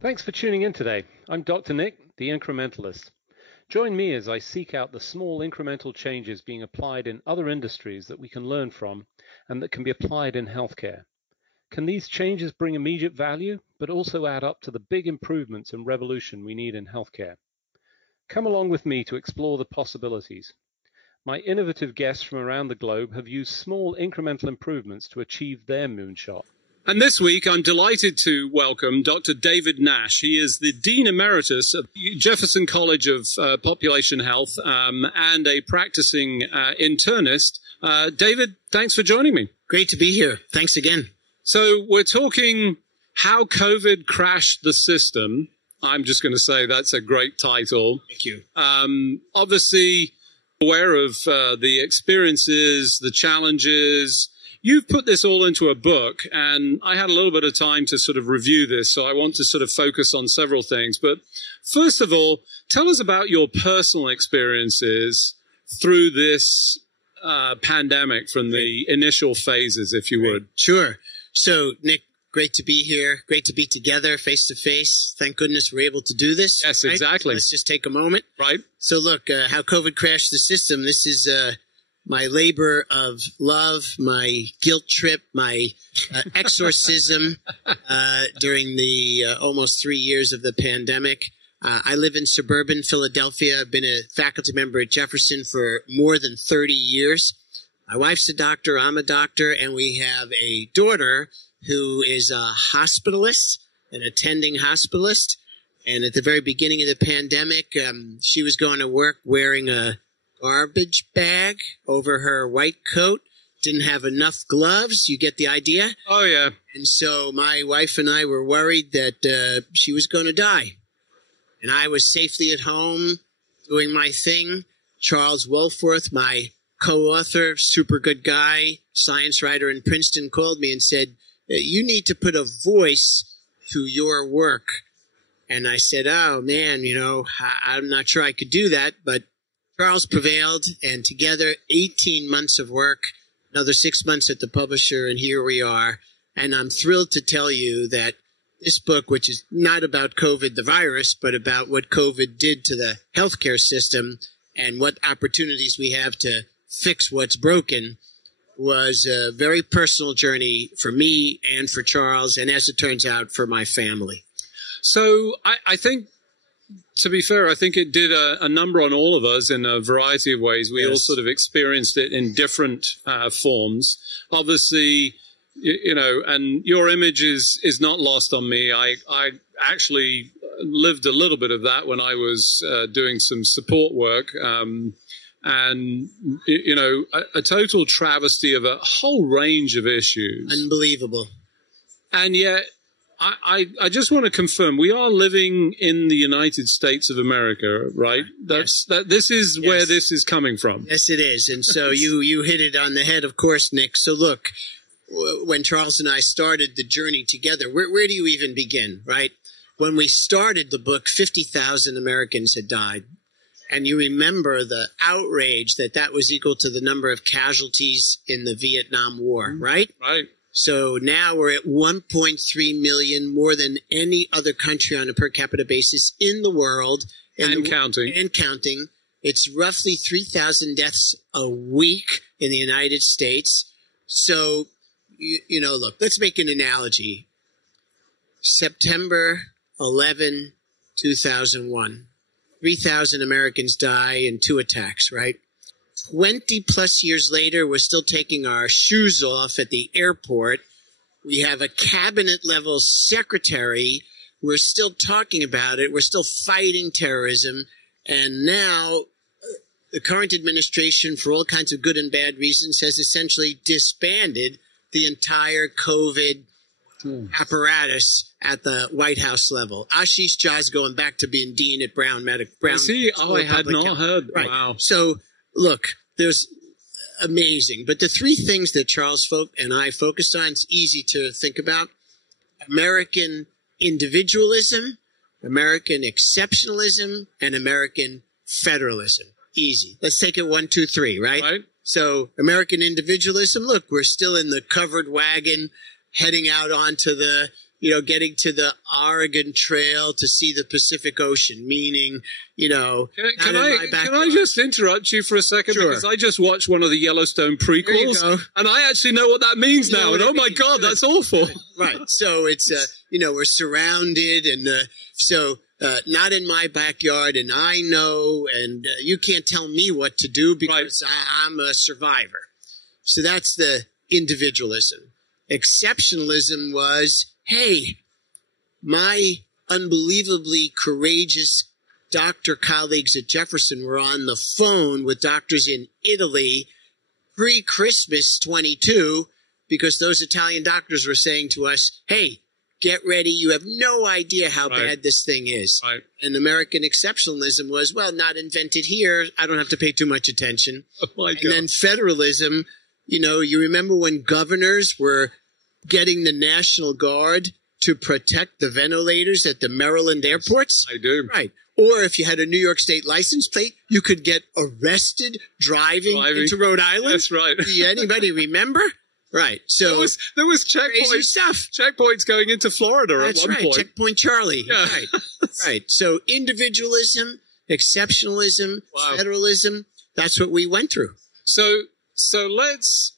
Thanks for tuning in today. I'm Dr. Nick, the Incrementalist. Join me as I seek out the small incremental changes being applied in other industries that we can learn from and that can be applied in healthcare. Can these changes bring immediate value, but also add up to the big improvements and revolution we need in healthcare? Come along with me to explore the possibilities. My innovative guests from around the globe have used small incremental improvements to achieve their moonshot. And this week, I'm delighted to welcome Dr. David Nash. He is the Dean Emeritus of Jefferson College of Population Health and a practicing internist. David, thanks for joining me. Great to be here. Thanks again. So we're talking how COVID crashed the system. I'm just going to say that's a great title. Thank you. Obviously, aware of the experiences, the challenges. You've put this all into a book, and I had a little bit of time to sort of review this, so I want to sort of focus on several things. But first of all, tell us about your personal experiences through this pandemic from the initial phases, if you would. Sure. So, Nick, great to be here. Great to be together face to face. Thank goodness we're able to do this. Yes, right? exactly. So let's just take a moment. Right. So, look, how COVID crashed the system. This is my labor of love, my guilt trip, my exorcism during the almost 3 years of the pandemic. I live in suburban Philadelphia. I've been a faculty member at Jefferson for more than 30 years. My wife's a doctor, I'm a doctor, and we have a daughter who is a hospitalist, an attending hospitalist. And at the very beginning of the pandemic, she was going to work wearing a garbage bag over her white coat, didn't have enough gloves. You get the idea? Oh, yeah. And so my wife and I were worried that she was going to die. And I was safely at home doing my thing. Charles Wolforth, my co-author, super good guy, science writer in Princeton, called me and said, you need to put a voice to your work. And I said, oh, man, I'm not sure I could do that, but Charles prevailed, and together, 18 months of work, another 6 months at the publisher, and here we are. And I'm thrilled to tell you that this book, which is not about COVID, the virus, but about what COVID did to the healthcare system and what opportunities we have to fix what's broken, was a very personal journey for me and for Charles, and as it turns out, for my family. So I think, to be fair, I think it did a number on all of us in a variety of ways. We all sort of experienced it in different forms. Obviously, and your image is not lost on me. I actually lived a little bit of that when I was doing some support work. And, a total travesty of a whole range of issues. Unbelievable. And yet, I just want to confirm, we are living in the United States of America, right? This is where this is coming from. Yes, it is. And so you hit it on the head, of course, Nick. So look, when Charles and I started the journey together, where do you even begin, right? When we started the book, 50,000 Americans had died. And you remember the outrage that was equal to the number of casualties in the Vietnam War, right? Right. So now we're at 1.3 million, more than any other country on a per capita basis in the world. And counting. And counting. It's roughly 3,000 deaths a week in the United States. So, look, let's make an analogy. September 11, 2001. 3,000 Americans die in 2 attacks, right? 20 plus years later, we're still taking our shoes off at the airport. We have a cabinet level secretary. We're still talking about it. We're still fighting terrorism. And now the current administration, for all kinds of good and bad reasons, has essentially disbanded the entire COVID apparatus at the White House level. Ashish Jha is going back to being dean at Brown Medical. Is he? Oh, I had not heard. Right. Wow. So, look, there's amazing. But the 3 things that Charles and I focused on, it's easy to think about. American individualism, American exceptionalism, and American federalism. Easy. Let's take it 1, 2, 3, right? Right. So, American individualism, look, we're still in the covered wagon heading out onto the getting to the Oregon Trail to see the Pacific Ocean, meaning, Can I just interrupt you for a second? Sure. Because I just watched one of the Yellowstone prequels, and I actually know what that means now. And oh my God, that's awful. Right. So it's, we're surrounded, and not in my backyard, and I know, and you can't tell me what to do because I'm a survivor. So that's the individualism. Exceptionalism was, hey, my unbelievably courageous doctor colleagues at Jefferson were on the phone with doctors in Italy pre-Christmas 22 because those Italian doctors were saying to us, hey, get ready. You have no idea how bad this thing is. Right. And American exceptionalism was, well, not invented here. I don't have to pay too much attention. Oh my God. And then federalism, you remember when governors were getting the National Guard to protect the ventilators at the Maryland airports? I do. Right. Or if you had a New York State license plate, you could get arrested driving into Rhode Island. That's right. Anybody remember? Right. So there was crazy stuff. Checkpoints going into Florida at one point. Checkpoint Charlie. Yeah. Right. Right. So individualism, exceptionalism, federalism, that's what we went through. So let's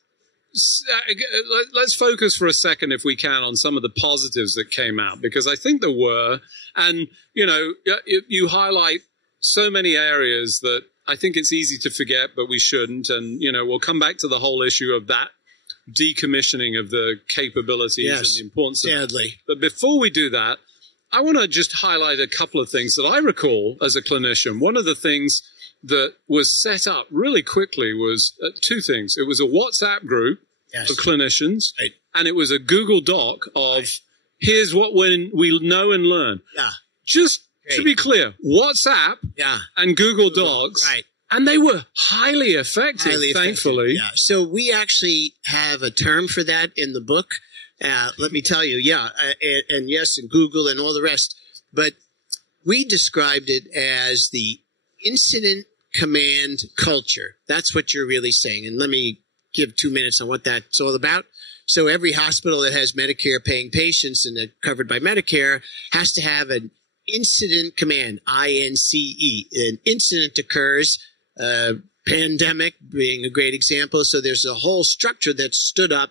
focus for a second, if we can, on some of the positives that came out, because I think there were, and you highlight so many areas that I think it's easy to forget, but we shouldn't. And we'll come back to the whole issue of that decommissioning of the capabilities and the importance of sadly. But before we do that, I want to just highlight a couple of things that I recall as a clinician. One of the things that was set up really quickly was two things. It was a WhatsApp group of clinicians, and it was a Google Doc of here's what we know and learn. Yeah. Just to be clear, WhatsApp and Google Docs, and they were highly effective, thankfully. Yeah. So we actually have a term for that in the book. Let me tell you, and yes, and Google and all the rest. But we described it as the incident command culture. That's what you're really saying. And let me give 2 minutes on what that's all about. So every hospital that has Medicare paying patients and they're covered by Medicare has to have an incident command, INCE. An incident occurs, pandemic being a great example. So there's a whole structure that's stood up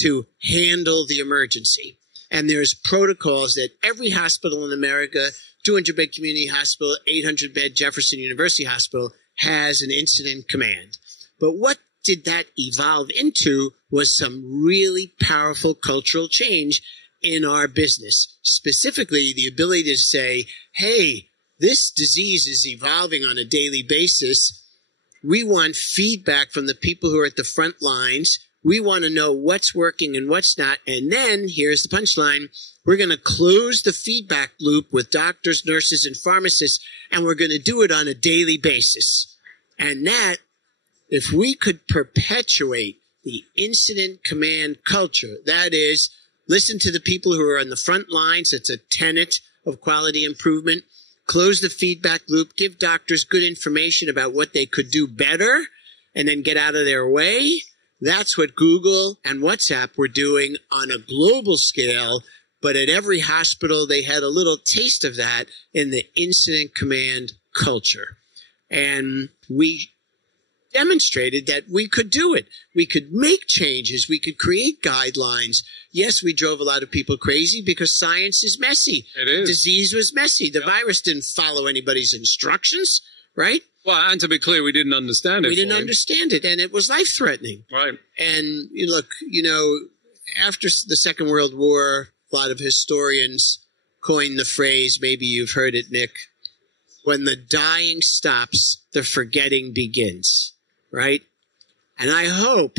to handle the emergency. And there's protocols that every hospital in America, 200-bed community hospital, 800-bed Jefferson University Hospital, has an incident command. But what did that evolve into was some really powerful cultural change in our business. Specifically, the ability to say, hey, this disease is evolving on a daily basis. We want feedback from the people who are at the front lines. We want to know what's working and what's not. And then, here's the punchline, we're going to close the feedback loop with doctors, nurses, and pharmacists, and we're going to do it on a daily basis. And that, if we could perpetuate the incident command culture, that is, listen to the people who are on the front lines, it's a tenet of quality improvement, close the feedback loop, give doctors good information about what they could do better, and then get out of their way. That's what Google and WhatsApp were doing on a global scale, but at every hospital they had a little taste of that in the incident command culture. And we demonstrated that we could do it. We could make changes. We could create guidelines. Yes, we drove a lot of people crazy because science is messy. It is. Disease was messy. The virus didn't follow anybody's instructions, right? Well, and to be clear, we didn't understand it. We didn't understand it, and it was life-threatening. Right. And look, after the Second World War, a lot of historians coined the phrase, maybe you've heard it, Nick, when the dying stops, the forgetting begins, right? And I hope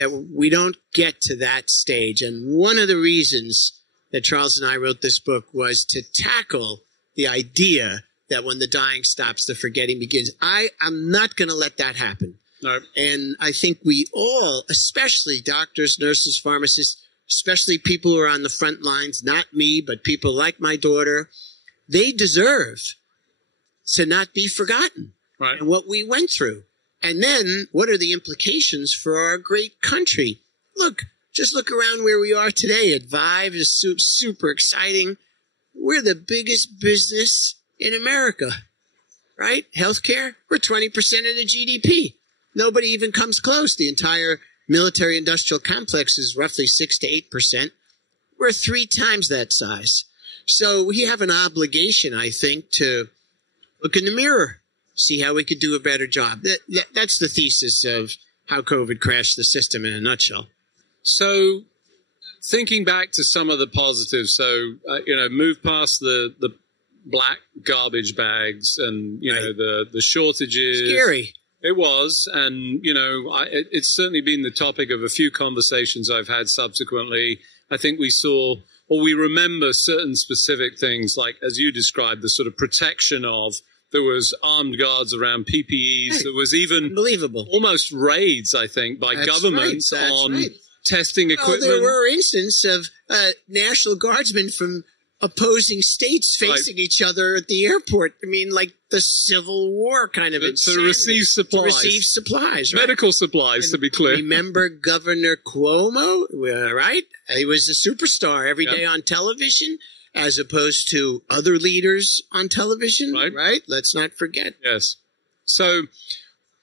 that we don't get to that stage. And one of the reasons that Charles and I wrote this book was to tackle the idea that when the dying stops, the forgetting begins. I'm not going to let that happen. No. And I think we all, especially doctors, nurses, pharmacists, especially people who are on the front lines, not me, but people like my daughter, they deserve to not be forgotten. Right. And what we went through. And then what are the implications for our great country? Look, just look around where we are today. At Vive is super exciting. We're the biggest business in America, right? Healthcare, we're 20% of the GDP. Nobody even comes close. The entire military-industrial complex is roughly 6 to 8%. We're 3 times that size. So we have an obligation, I think, to look in the mirror, see how we could do a better job. That's the thesis of how COVID crashed the system in a nutshell. So thinking back to some of the positives, so, move past the black garbage bags and, Right. the shortages. Scary. It was. And, it's certainly been the topic of a few conversations I've had subsequently. I think we remember certain specific things, like, as you described, the sort of protection of, there was armed guards around PPEs. Right. There was even Unbelievable. almost raids, I think, by That's governments right. That's on right. testing equipment. There were instances of National Guardsmen from opposing states facing each other at the airport. I mean, like the Civil War kind of insanity. To receive supplies. To receive supplies, right? Medical supplies, to be clear. Remember Governor Cuomo, right? He was a superstar every day on television, as opposed to other leaders on television, right? Let's not forget. Yes. So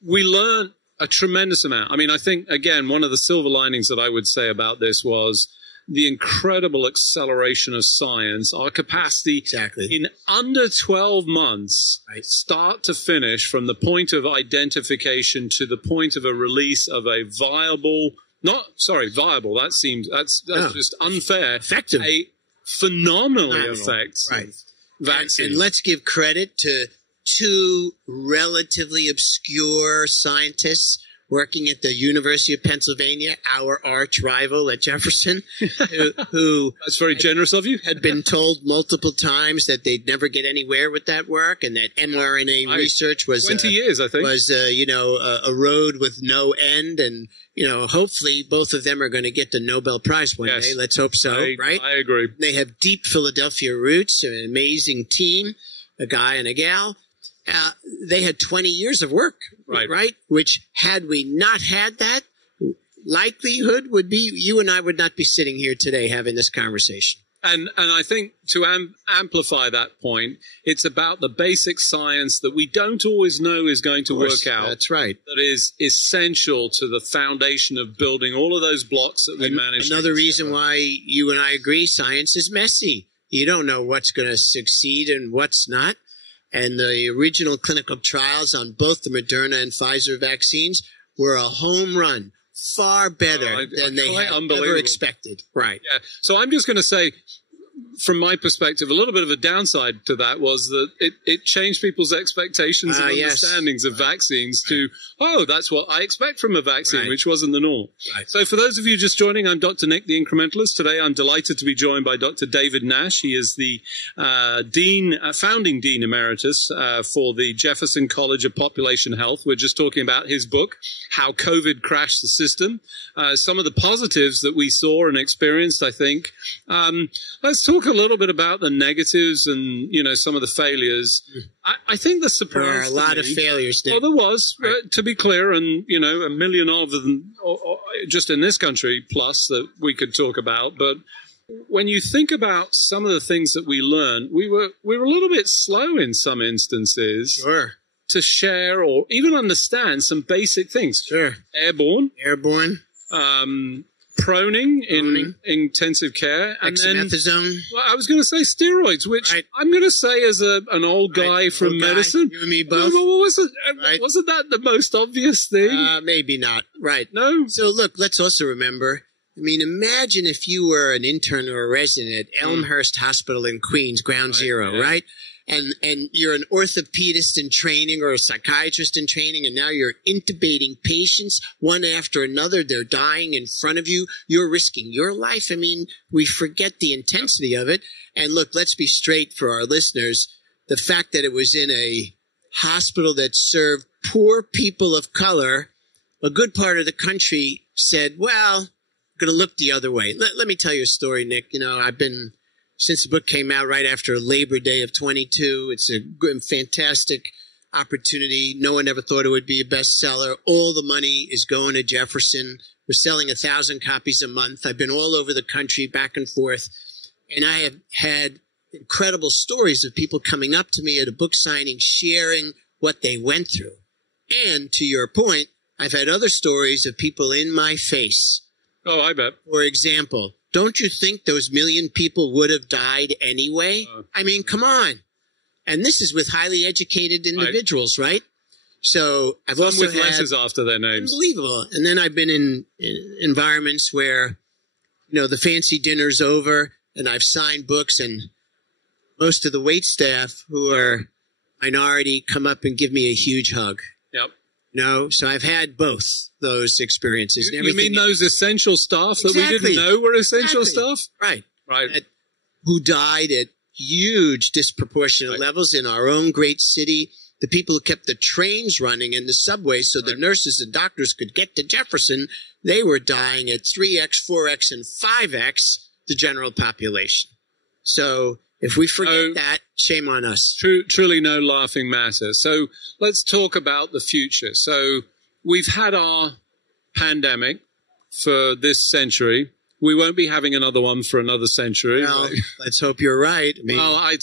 we learned a tremendous amount. I mean, I think, again, one of the silver linings that I would say about this was the incredible acceleration of science, our capacity in under 12 months, start to finish, from the point of identification to the point of a release of a viable, that's just unfair. Effective. A phenomenally effective vaccine. And let's give credit to 2 relatively obscure scientists working at the University of Pennsylvania, our arch rival at Jefferson, who that's very generous of you, had been told multiple times that they'd never get anywhere with that work, and that mRNA research was 20 years, I think, was a road with no end, and hopefully both of them are going to get the Nobel Prize one day. Let's hope so, right? I agree. They have deep Philadelphia roots, an amazing team, a guy and a gal. They had 20 years of work, right? Which, had we not had that, likelihood would be you and I would not be sitting here today having this conversation. And I think to amplify that point, it's about the basic science that we don't always know is going to work out. That's right. That is essential to the foundation of building all of those blocks that we managed. Another reason why you and I agree, science is messy. You don't know what's going to succeed and what's not. And the original clinical trials on both the Moderna and Pfizer vaccines were a home run, far better than they had ever expected. Right. Yeah. So I'm just going to say, from my perspective, a little bit of a downside to that was that it changed people's expectations and understandings of vaccines to, that's what I expect from a vaccine, which wasn't the norm. So for those of you just joining, I'm Dr. Nick, the Incrementalist. Today I'm delighted to be joined by Dr. David Nash. He is the founding Dean Emeritus for the Jefferson College of Population Health. We're just talking about his book, How COVID Crashed the System. Some of the positives that we saw and experienced, I think. Let's talk a little bit about the negatives and, some of the failures. I think the surprise. There are a lot of failures there. Oh, there was, to be clear, and, a million of them just in this country plus that we could talk about. But when you think about some of the things that we learned, we were a little bit slow in some instances to share or even understand some basic things. Airborne. Proning in intensive care, and dexamethasone. Well, I was going to say steroids, which I'm going to say as an old guy from medicine. You and me both. Wasn't that the most obvious thing? Maybe not. Right. No. So look, let's also remember. I mean, imagine if you were an intern or a resident at Elmhurst Hospital in Queens, Ground Zero, right? And you're an orthopedist in training or a psychiatrist in training, and now you're intubating patients one after another. They're dying in front of you. You're risking your life. I mean, we forget the intensity of it. And look, let's be straight for our listeners. The fact that it was in a hospital that served poor people of color, a good part of the country said, well, I'm going to look the other way. Let me tell you a story, Nick. I've been... Since the book came out right after Labor Day of 22, it's a good, fantastic opportunity. No one ever thought it would be a bestseller. All the money is going to Jefferson. We're selling 1,000 copies a month. I've been all over the country, back and forth. And I have had incredible stories of people coming up to me at a book signing, sharing what they went through. And to your point, I've had other stories of people in my face. Oh, I bet. For example, don't you think those million people would have died anyway? I mean, come on. And this is with highly educated individuals, right? So I've also with letters after their names. Unbelievable. And then I've been in environments where, the fancy dinner's over and I've signed books, and most of the wait staff who are minority come up and give me a huge hug. Yep. So I've had both those experiences. You mean those essential staff that we didn't know were essential staff? Right. Right. Who died at huge disproportionate levels in our own great city. The people who kept the trains running and the subways so the nurses and doctors could get to Jefferson, they were dying at 3x, 4x, and 5x the general population. So if we forget that, shame on us. Truly no laughing matter. So let's talk about the future. So we've had our pandemic for this century. We won't be having another one for another century. Well, let's hope you're right. I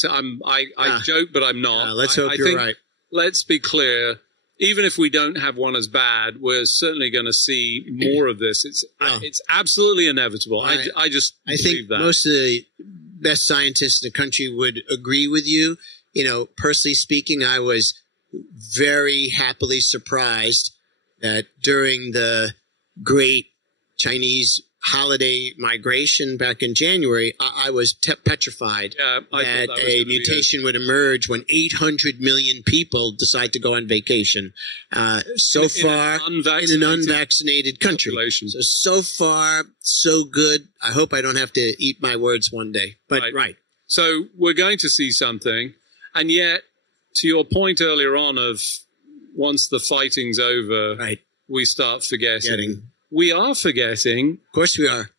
joke, but I'm not. Let's hope you're right. Let's be clear. Even if we don't have one as bad, we're certainly going to see more of this. It's absolutely inevitable. I think that. Most of the best scientists in the country would agree with you. Personally speaking, I was very happily surprised that during the great Chinese holiday migration back in January, I was petrified that a mutation would emerge when 800 million people decide to go on vacation. So far, in an unvaccinated country. So far, so good. I hope I don't have to eat my words one day. But right. So we're going to see something. And yet, to your point earlier on of once the fighting's over, we start forgetting. We are forgetting. Of course we are.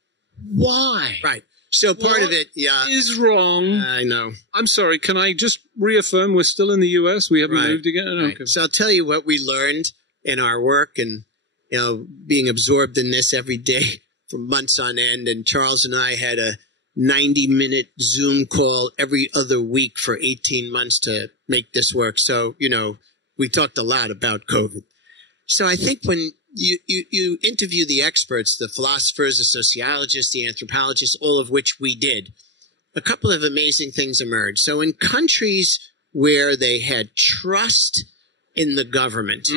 Why? Right. So part of it, is wrong. I know. I'm sorry. Can I just reaffirm we're still in the U.S.? We haven't moved again? Okay. So I'll tell you what we learned in our work and, being absorbed in this every day for months on end. And Charles and I had a 90-minute Zoom call every other week for 18 months to make this work. So, we talked a lot about COVID. So I think when you interview the experts, the philosophers, the sociologists, the anthropologists, all of which we did, a couple of amazing things emerged. So in countries where they had trust in the government,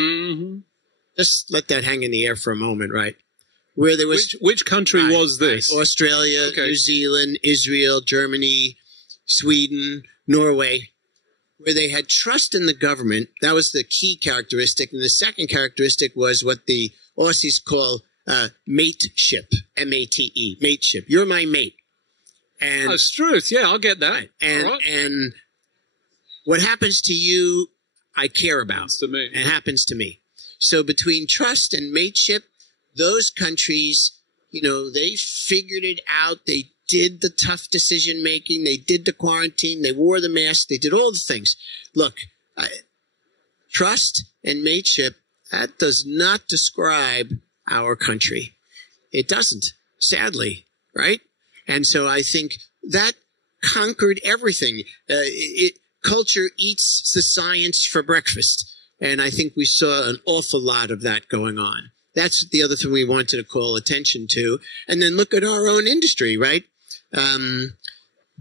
just let that hang in the air for a moment, right? Where there was which country was this? Australia, New Zealand, Israel, Germany, Sweden, Norway. Where they had trust in the government, that was the key characteristic. And the second characteristic was what the Aussies call mateship, M-A-T-E, mateship. You're my mate. And that's truth. Yeah, I'll get that. And what happens to you, I care about. Happens to me. It happens to me. So between trust and mateship, those countries, they figured it out. They did the tough decision making. They did the quarantine. They wore the mask. They did all the things. Look, trust and mateship, that does not describe our country. It doesn't, sadly, right? And so I think that conquered everything. Culture eats the science for breakfast. And I think we saw an awful lot of that going on. That's the other thing we wanted to call attention to. And then look at our own industry, right?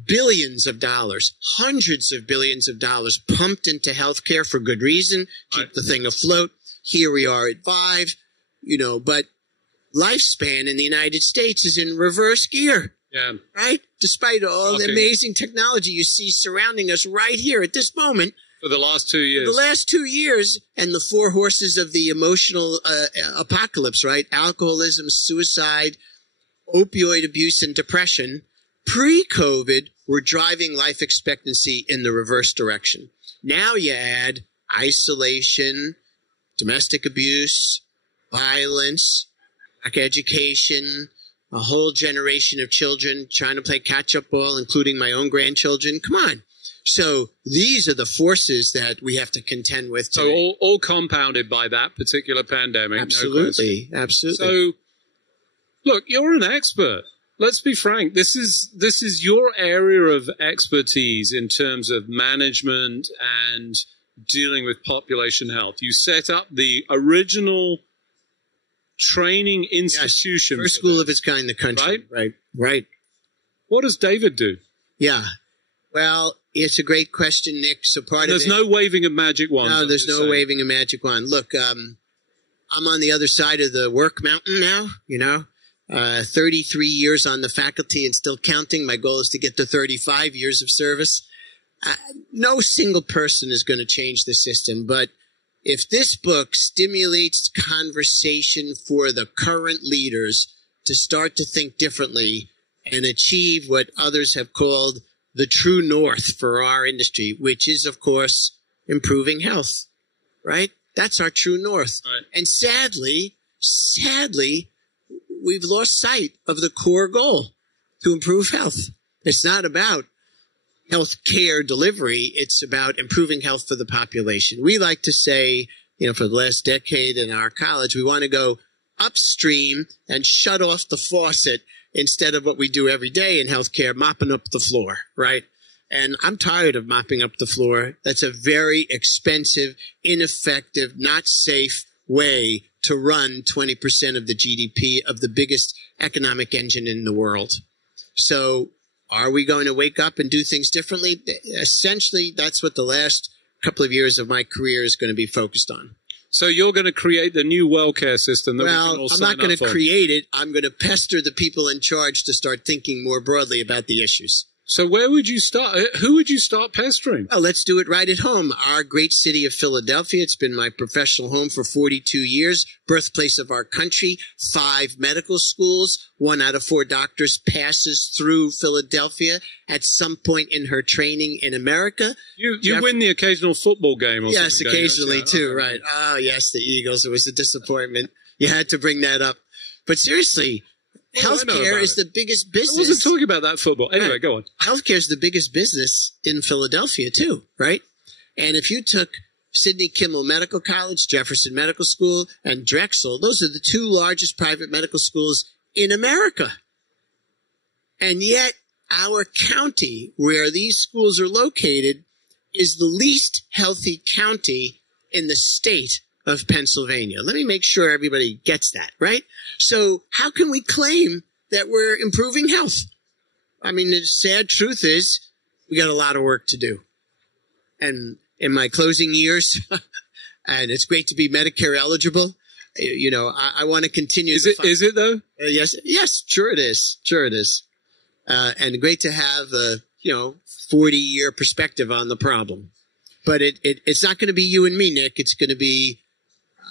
Billions of dollars, hundreds of billions of dollars pumped into healthcare for good reason, keep the thing afloat. Here we are at 5, but lifespan in the United States is in reverse gear. Yeah. Right? Despite all the amazing technology you see surrounding us right here at this moment. For the last 2 years. The last 2 years and the 4 horses of the emotional apocalypse, right? Alcoholism, suicide, opioid abuse, and depression. Pre-COVID, we're driving life expectancy in the reverse direction. Now you add isolation, domestic abuse, violence, lack of education, a whole generation of children trying to play catch-up ball, including my own grandchildren. Come on. So these are the forces that we have to contend with today. So all compounded by that particular pandemic. Absolutely. No absolutely. So, look, you're an expert. Let's be frank. This is your area of expertise in terms of management and dealing with population health. You set up the original training institution. Yes, first school of its kind in the country. Right. What does David do? Yeah. Well, it's a great question, Nick. So there's no waving of magic wand. No, there's no waving of magic wand. Look, I'm on the other side of the work mountain now, 33 years on the faculty and still counting. My goal is to get to 35 years of service. No single person is going to change the system, but if this book stimulates conversation for the current leaders to start to think differently and achieve what others have called the true north for our industry, which is, of course, improving health, right? That's our true north. Right. And sadly, we've lost sight of the core goal to improve health. It's not about health care delivery. It's about improving health for the population. We like to say, for the last decade in our college, we want to go upstream and shut off the faucet instead of what we do every day in healthcare, mopping up the floor, right? And I'm tired of mopping up the floor. That's a very expensive, ineffective, not safe way to run 20% of the GDP of the biggest economic engine in the world. So are we going to wake up and do things differently? Essentially, that's what the last couple of years of my career is going to be focused on. So you're going to create the new WellCare system that we can all sign up for? I'm not going to create it. I'm going to pester the people in charge to start thinking more broadly about the issues. So where would you start? Who would you start pestering? Well, let's do it right at home. Our great city of Philadelphia. It's been my professional home for 42 years, birthplace of our country, 5 medical schools. 1 out of 4 doctors passes through Philadelphia at some point in her training in America. You win the occasional football game or something. Yes, occasionally too, right. Oh, yes, the Eagles. It was a disappointment. You had to bring that up. But seriously, healthcare is the biggest business. I wasn't talking about that football. Anyway, go on. Healthcare is the biggest business in Philadelphia too, right? And if you took Sidney Kimmel Medical College, Jefferson Medical School, and Drexel, those are the 2 largest private medical schools in America. And yet our county where these schools are located is the least healthy county in the state of Pennsylvania. Let me make sure everybody gets that, right? So how can we claim that we're improving health? I mean, the sad truth is we got a lot of work to do. And in my closing years, and it's great to be Medicare eligible, I want to continue. Is it though? Yes, sure it is. Sure it is. And great to have a, 40-year perspective on the problem. But it's not going to be you and me, Nick. It's going to be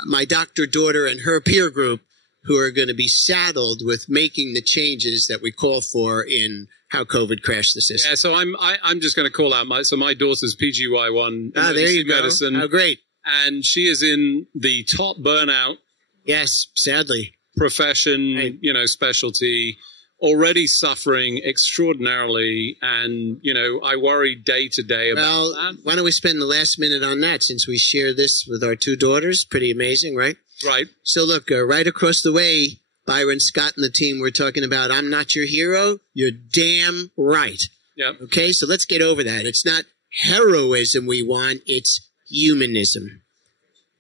my doctor daughter and her peer group who are going to be saddled with making the changes that we call for in how COVID crashed the system. Yeah, so I'm just going to call out my daughter's PGY1 there you go. medicine. Oh, great. And she is in the top burnout. Yes, sadly. Profession, right. Specialty, already suffering extraordinarily. And, I worry day to day about that. Why don't we spend the last minute on that since we share this with our 2 daughters? Pretty amazing, right? Right. So look, right across the way, Byron Scott and the team were talking about, I'm not your hero. You're damn right. Yeah. Okay, so let's get over that. It's not heroism we want. It's humanism,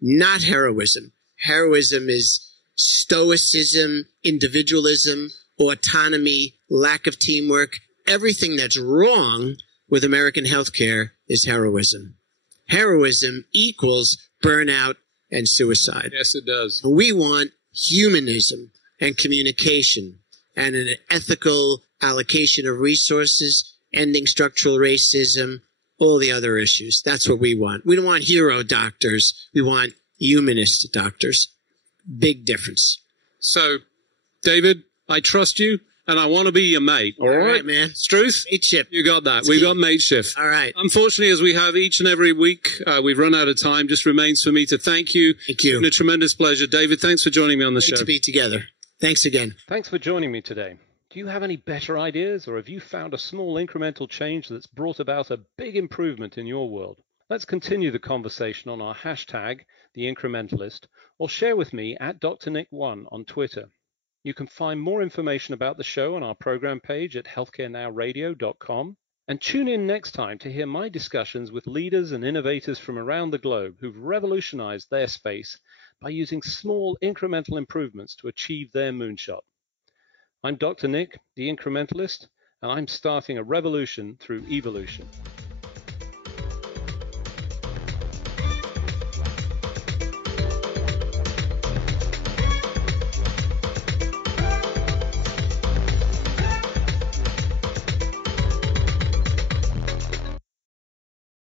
not heroism. Heroism is stoicism, individualism, autonomy, lack of teamwork. Everything that's wrong with American healthcare is heroism. Heroism equals burnout and suicide. Yes, it does. We want humanism and communication and an ethical allocation of resources, ending structural racism, all the other issues. That's what we want. We don't want hero doctors. We want humanist doctors. Big difference. So, David, I trust you, and I want to be your mate. All right, man. Struth? Mateship. You got that. We got mateship. All right. Unfortunately, as we have each and every week, we've run out of time. Just remains for me to thank you. Thank you. It's been a tremendous pleasure. David, thanks for joining me on the show. Great to be together. Thanks again. Thanks for joining me today. Do you have any better ideas, or have you found a small incremental change that's brought about a big improvement in your world? Let's continue the conversation on our hashtag, The Incrementalist, or share with me at DrNick1 on Twitter. You can find more information about the show on our program page at healthcarenowradio.com. And tune in next time to hear my discussions with leaders and innovators from around the globe who've revolutionized their space by using small incremental improvements to achieve their moonshot. I'm Dr. Nick, the Incrementalist, and I'm starting a revolution through evolution.